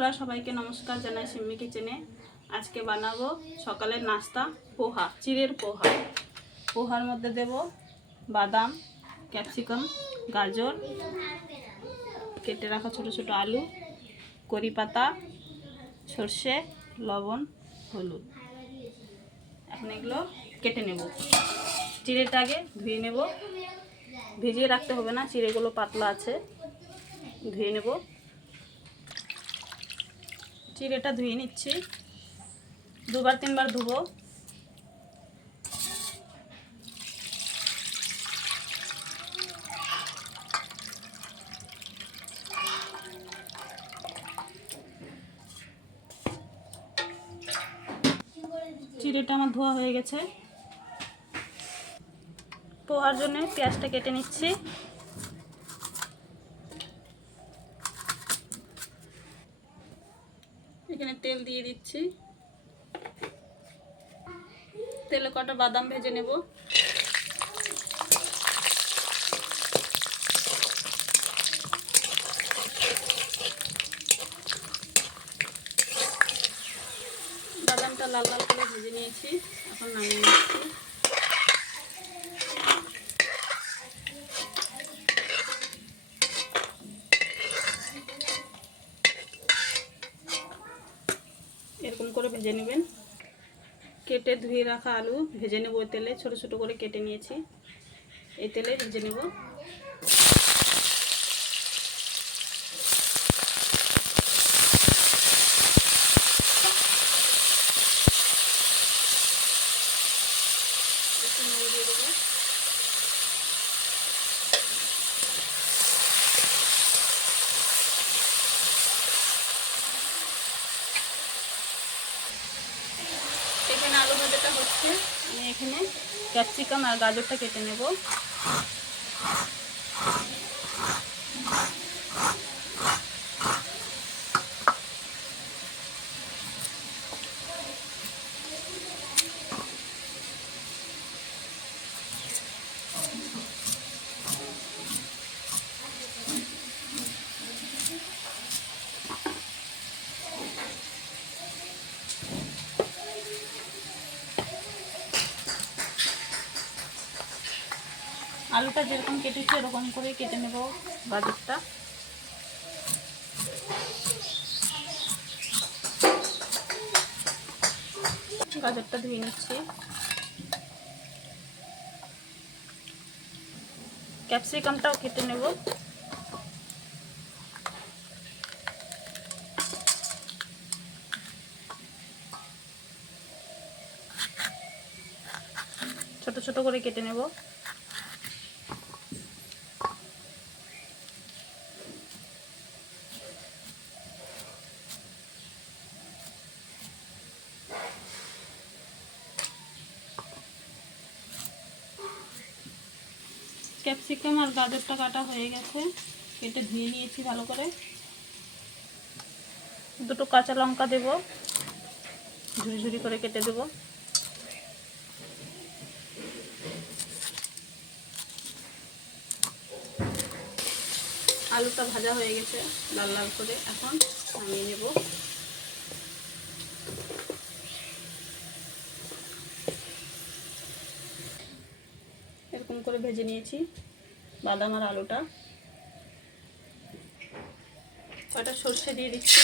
বন্ধুরা, সবাইকে নমস্কার জানাই সিম্মি কিচেনে। আজকে বানাবো সকালের নাস্তা পোহা, চিড়ের পোহা। পোহার মধ্যে দেব বাদাম, ক্যাপসিকাম, গাজর, কেটে রাখা ছোট ছোট আলু করি পাতা সর্ষে, লবণ, হলুদ। এখন এগুলো কেটে নেব। চিড়েটা আগে ধুয়ে নেব। ভিজিয়ে রাখতে হবে না, চিড়েগুলো পাতলা আছে। ধুয়ে নেব। চিড়েটা ধুয়ে নিচ্ছি। দুবার, তিনবার ধুবো। চিড়েটা আমার ধোয়া হয়ে গেছে। পোহার জন্য পেঁয়াজটা কেটে নিচ্ছি। এখানে তেল দিয়ে দিচ্ছি। তেলে কটা বাদাম ভেজে নেব। বাদামটা লাল লাল করে ভেজে নিয়েছি। এখন নামিয়ে নিচ্ছি এরকম করে ভেজে নেবেন। কেটে ধুয়ে রাখা আলু, ভেজে নেব তেলে, ছোট ছোট করে কেটে নিয়েছি। এই তেলে ভেজে নেব। যেটা হচ্ছে আমি এখানে ক্যাপসিকাম আর গাজরটা কেটে নেব। আলুটা যেরকম কেটেছি এরকম করে কেটে নেব গাজরটা। গাজরটা ধুয়ে নিচ্ছি। ক্যাপসিকামটাও কেটে নেব। ছোট ছোট করে কেটে নেব। ক্যাপসিকাম আর গাজরটা কাটা হয়ে গেছে। কেটে ধুয়ে নিয়েছি ভালো করে। দুটো কাঁচা লঙ্কা দেব। ঝুরি ঝুরি করে কেটে দেব। আলুটা ভাজা হয়ে গেছে, লাল লাল করে। এখন নামিয়ে নেব। করে ভেজে নিয়েছি। বাদাম আর আলুটা। কটা সর্ষে দিয়ে দিচ্ছি?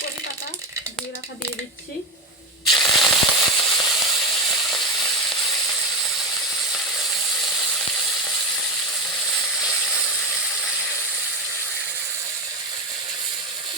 কড়ি পাতা দিয়ে রাখা দিয়ে দিচ্ছি।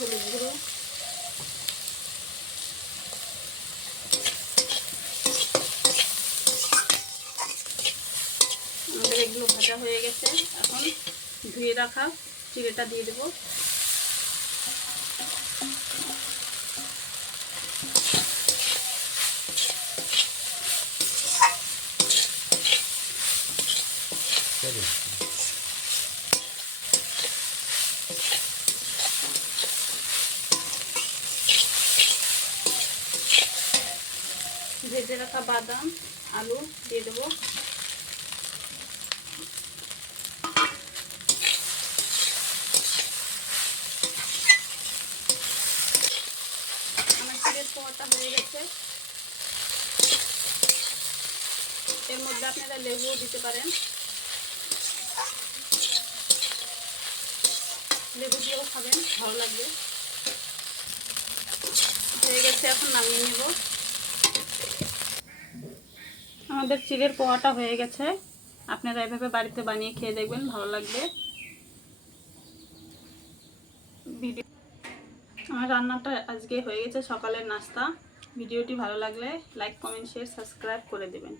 হলুদ গুঁড়ো আমাদের এগুলো ভাজা হয়ে গেছে। এখন ধুয়ে রাখা চিড়েটা দিয়ে দেবো। ভেজে রাখা বাদাম, আলু দিয়ে দেবো। আমার চিড়ের পোহাটা হয়ে গেছে। এর মধ্যে আপনারা লেবুও দিতে পারেন। লেবু দিয়েও খাবেন, ভালো লাগবে। হয়ে গেছে, এখন নামিয়ে নেব। আমাদের চিড়ের পোহাটা হয়ে গেছে। আপনারা এভাবে বাড়িতে বানিয়ে খেয়ে দেখবেন, ভালো লাগবে। ভিডিও আমার রান্নাটা আজকে হয়ে গেছে, সকালের নাস্তা। ভিডিওটি ভালো লাগলে লাইক, কমেন্ট, শেয়ার, সাবস্ক্রাইব করে দেবেন।